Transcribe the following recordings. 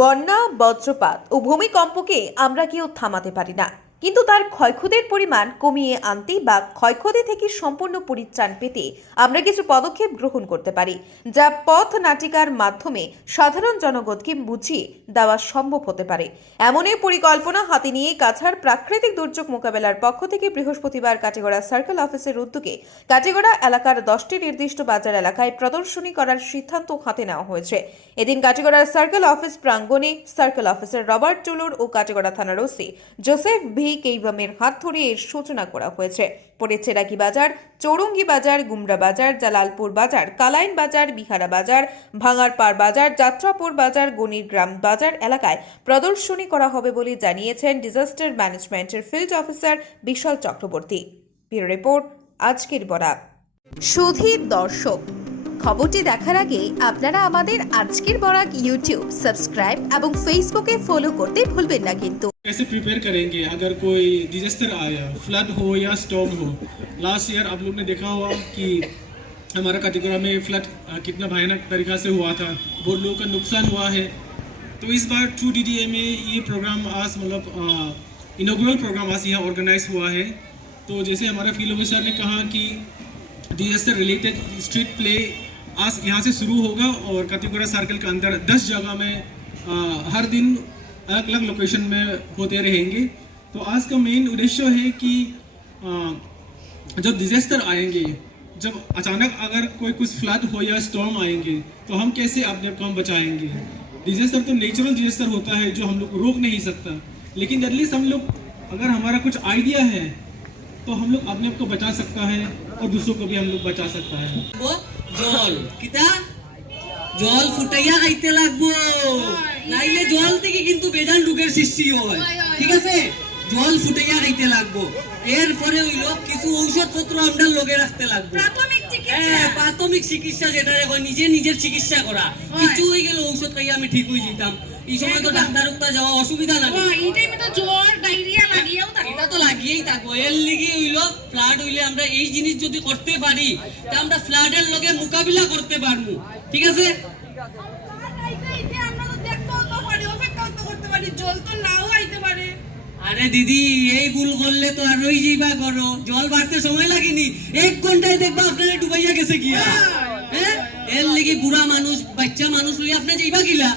বন্যা, বজ্রপাত ও ভূমিকম্পকে আমরা কেউ থামাতে পারি না, কিন্তু তার ক্ষয়ক্ষতির পরিমাণ কমিয়ে আনতে বা ক্ষয়ক্ষতি থেকে সম্পূর্ণ পরিত্রাণ পেতে আমরা কিছু পদক্ষেপ গ্রহণ করতে পারি, যা পথ নাটিকার মাধ্যমে সাধারণ জনগণকে বুঝিয়ে দেওয়া সম্ভব হতে পারে। এমনই পরিকল্পনা হাতে নিয়ে কাছাড় প্রাকৃতিক দুর্যোগ মোকাবেলার পক্ষ থেকে বৃহস্পতিবার কাটিগড়া সার্কেল অফিসের উদ্যোগে কাটিগড়া এলাকার 10টি নির্দিষ্ট বাজার এলাকায় প্রদর্শনী করার সিদ্ধান্ত হাতে নেওয়া হয়েছে। এদিন কাটিগড়ার সার্কেল অফিস প্রাঙ্গণে সার্কেল অফিসার রবার্ট টুলুর ও কাটিগড়া থানার ওসি জোসেফ ভি কেইভামের হাত ধরে এর সূচনা করা হয়েছে। পরে চেরাকি বাজার, চৌরঙ্গি বাজার, গুমরা বাজার, জালালপুর বাজার, কালাইন বাজার, বিহারা বাজার, ভাঙারপাড় বাজার, যাত্রাপুর বাজার, গণির গ্রাম বাজার এলাকায় প্রদর্শনী করা হবে বলে জানিয়েছেন ডিজাস্টার ম্যানেজমেন্টের ফিল্ড অফিসার বিশাল চক্রবর্তী। ব্যুরো রিপোর্ট, আজকের বরাক। সুধী দর্শক, খবরটি দেখার আগে আপনারা আমাদের আজকের বরাক ইউটিউব সাবস্ক্রাইব এবং ফেসবুকে ফলো করতে ভুলবেন না কিন্তু। कैसे प्रिपेयर करेंगे अगर कोई डिजास्टर आया, फ्लड हो या स्टॉर्म हो। लास्ट ईयर आप लोग ने देखा होगा कि हमारा काटीगोड़ा में फ्लड कितना भयानक तरीका से हुआ था, बहुत लोगों का नुकसान हुआ है। तो इस बार ट्रू डीडीए में ये प्रोग्राम आज मतलब इनॉग्रेशन प्रोग्राम आज यहाँ ऑर्गेनाइज हुआ है। तो जैसे हमारा फील्ड ऑफिसर ने कहा कि डिजास्टर रिलेटेड स्ट्रीट प्ले आज यहाँ से शुरू होगा और काटीगोड़ा सर्कल के अंदर 10 जगह में हर दिन अलग अलग लोकेशन में होते रहेंगे। तो आज का मेन उद्देश्य है कि जब डिजास्टर आएंगे, जब अचानक अगर कोई कुछ फ्लड हो या स्टॉर्म आएंगे, तो हम कैसे अपने आप को बचाएंगे। डिजास्टर तो नेचुरल डिजास्टर होता है जो हम लोग रोक नहीं सकता, लेकिन एटलीस्ट हम लोग अगर हमारा कुछ आइडिया है तो हम लोग अपने आप को बचा सकता है और दूसरों को भी हम लोग बचा सकता है। জল কিতা জল ফুটাইয়া খাইতে লাগবো, নাইলে জল থেকে কিন্তু বেজান রোগের সৃষ্টি হয়। ঠিক আছে, জল ফুটাইয়া খাইতে লাগবো। এরপরে হইল কিছু ঔষধপত্র আমরা লগে রাখতে লাগবো। প্রাথমিক চিকিৎসা যেটা নিজের চিকিৎসা করা। কিছু হয়ে গেলে ঔষধ খাইয়া আমি ঠিক হয়ে যেতাম। এই সময় তো ডাক্তার যাওয়া অসুবিধা না, এই টাইমে তো জ্বর ডায়রিয়া লাগিয়েও থাকে। এটা তো লাগিয়েই থাকবো। এর লিগে হইল ফ্লাড হইলে আমরা এই জিনিস যদি করতে পারি তা আমরা ফ্লাডের লগে মোকাবিলা করতে পারবো। ঠিক আছে, আরে দিদি এই ভুল করলে তো আর রই যাইবা করো। জল বাড়তে সময় লাগেনি, 1 ঘন্টায় দেখবা আপনারা ডুবাইয়া গেছে গিয়া। হ্যাঁ, এর লিগে বুড়া মানুষ বাচ্চা মানুষ লই আপনি যাইবা গিলা।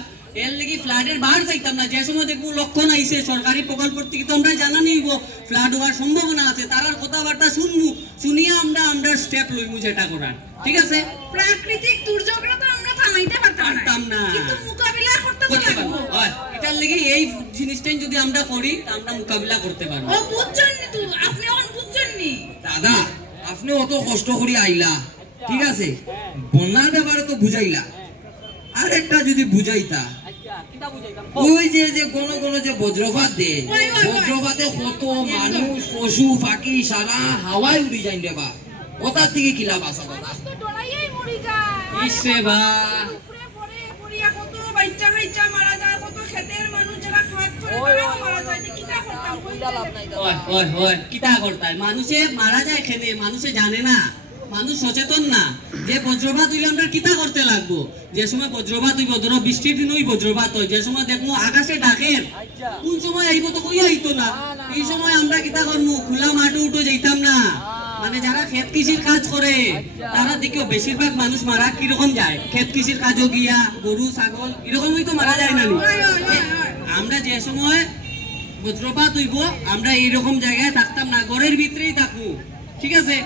এর লাগি ফ্লাডের বার চাইতাম না। যে সময় দেখবো লক্ষণ আইছে সরকারি প্রকল্প থেকে তো আমরা জানা নিব ফ্লাড হওয়ার সম্ভাবনা আছে, তারার কথাবার্তা শুনবো, শুনিয়া আমরা স্টেপ লইমু যেটা করার। ঠিক আছে, প্রাকৃতিক দুর্যোগটা তো আমরা থামাইতে পারতাম না, কিন্তু মোকাবিলা করতে পারবো। এটার লাগি এই জিনিসটাই যদি আমরা করি তা আমরা মোকাবিলা করতে পারবো। ও বুঝছেন নি তুই, আপনি অন বুঝছেন নি দাদা, আপনি অত কষ্ট করে আইলা, ঠিক আছে, বন্যার ব্যাপারে তো বুঝাইলা, আর একটা যদি বুঝাইতা, ওই যে কোন যে বজ্রপাত দেয়, বজ্রপাতে কত মানুষ পশু পাখি সারা হাওয়ায় উড়ি যায় রে বা, ওটার থেকে কি লাভ আছে দাদা? তো ডরাইয়াই মরি যায়। ইসে বা উপরে পড়ে পড়িয়া কত বাচ্চা কাচ্চা মারা যায়, কত ক্ষেতের মানুষ যারা খাট করে তারাও মারা যায়। যে কিটা করতাম কিতা করতাম, মানুষে মারা যায় খেলে, মানুষে জানে না, মানুষ সচেতন না যে বজ্রপাত হইলে আমরা কিতা করতে লাগবো। যে সময় বজ্রপাত হইব, ধরো বৃষ্টির দিনই বজ্রপাত হয়, যে সময় দেখবো আকাশে ডাকের, কোন সময় আইব তো কই আইতো না। এই সময় আমরা কিতা করবো, খোলা মাঠে উঠে যাইতাম না। মানে যারা ক্ষেত কৃষির কাজ করে তারা দেখো বেশিরভাগ মানুষ মারা কিরকম যায়, ক্ষেত কৃষির কাজও গিয়া গরু ছাগল এরকমই তো মারা যায় না। আমরা যে সময় বজ্রপাত হইব আমরা এইরকম জায়গায় থাকতাম না, ঘরের ভিতরেই থাকবো। ঠিক আছে।